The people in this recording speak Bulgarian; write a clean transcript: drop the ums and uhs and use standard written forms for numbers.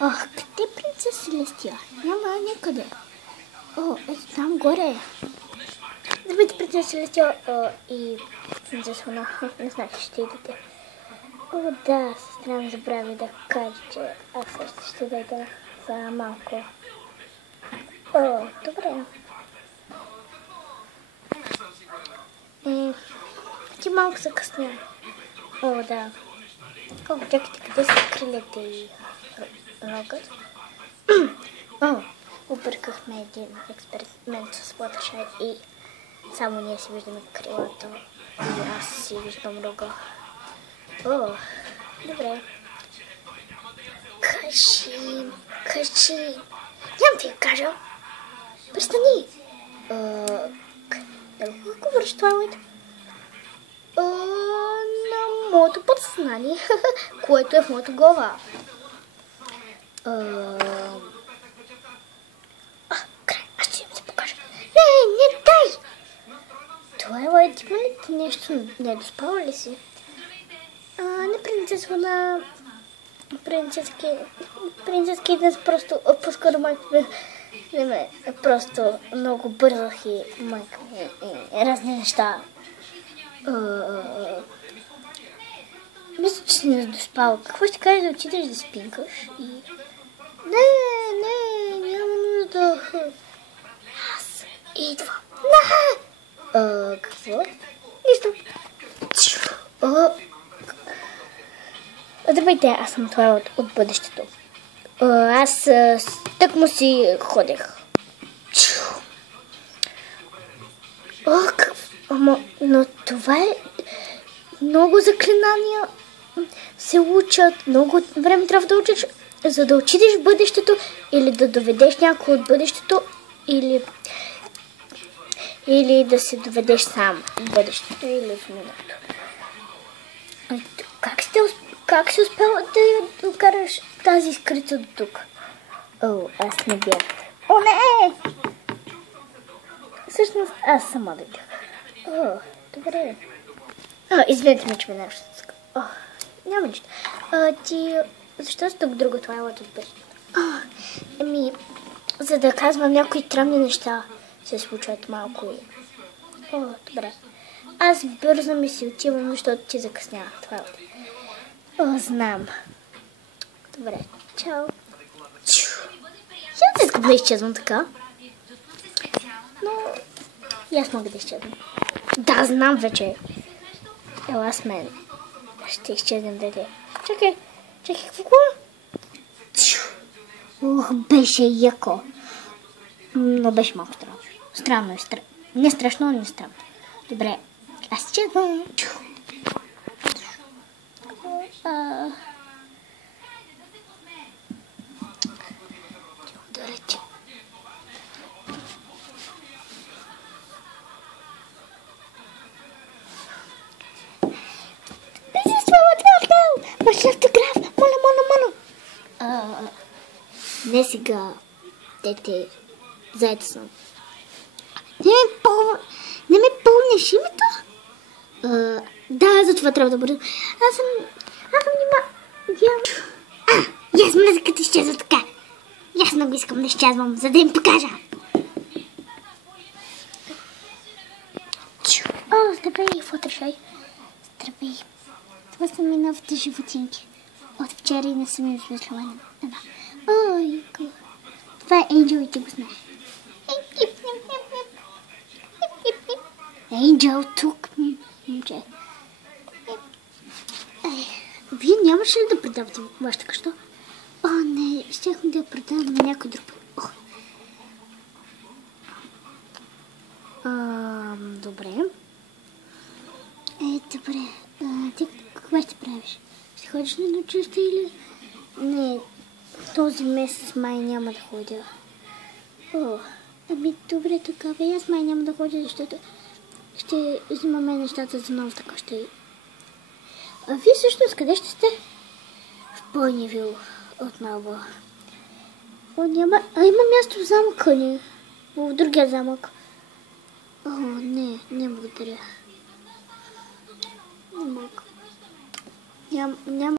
Ох, къде е принцеса Селестия? Няма никъде. О, ето там горе. Здравейте, принцеса Селестия и принцеса Луна. Не знам, че ще идете. О, да, сестра ми забрави да каже, че аз също ще дойда за малко. О, добре. Ти малко закъсня. О, да. О, чакайте, къде са крилете и рогът? О, объркахме един експеримент с Fluttershy и само ние си виждаме крилата и аз си виждам рога. О, добре. Кажи. Нямам ти я кажа. Престани. Да го говориш това, Уит? На моето подсъзнание, което е в моята глава. Аз ще им се покажа. Не дай! Това е Уит, има ли ти нещо? Не доспава ли си? Не принцеса Луна. Принцески днес просто по-скоро майка ми. Просто много бързах и майка ми разни неща. Мисля, че си не доспал. Какво ще кажеш да отидеш да спинкаш? Не, няма нужда. Аз идвам. Какво? Нищо. Здравейте, аз съм Твайлайт от бъдещето. Аз тъкмо си ходех. Но това е много заклинания се учат, много време трябва да учиш, за да отидеш в бъдещето или да доведеш някой от бъдещето или да се доведеш сам в бъдещето или в миналото. Как си успяла да докараш тази скрица до тук? Аз не бях. Не! Всъщност аз сама дойдох. Добре. Извинете ме, че ме нещо така. Няма нищо. Ти защо си тук друго Твайлайт от бъдещето? За да казвам някои трамни неща се случват малко и... Добре. Аз бързо ми си отивам, защото ти закъснявах Твайлайт. Знам. Добре, чао. Я не искам да изчезвам така. Но и аз мога да изчезвам. Да, знам вече. Ела с мен. Ще изчезнем, дете. Чакай, какво? Беше яко. Но беше малко странно. Странно е. Не страшно, не страшно. Добре, аз изчезвам. Да рече. Може автограф, моля. Не сега, дете, заедно съм. Не ме помниш името? Да, за това трябва да бъда. Аз съм аз музиката изчезва така. Аз много искам да изчезвам, за да им покажа. Здравей, Fluttershy. Здравей. Това са ми новите животинки. От вчера и не съм им измислила една. Това е Енджел и ти го знаеш. Енджел, тук, момче. Вие нямаше ли да предавате вашата къща? Не, щяхме да я предавам на някой друг. Добре. Добре. Ти какво ще правиш? Ще ходиш на училище или? Не, този месец май няма да ходя. Добре тогава. И аз май няма да ходя, защото ще взимаме нещата за новата къща. Вие всъщност къде ще сте? В Понивил отново. Има място в замъка ни. В другия замък. Не благодаря. Не мога. Няма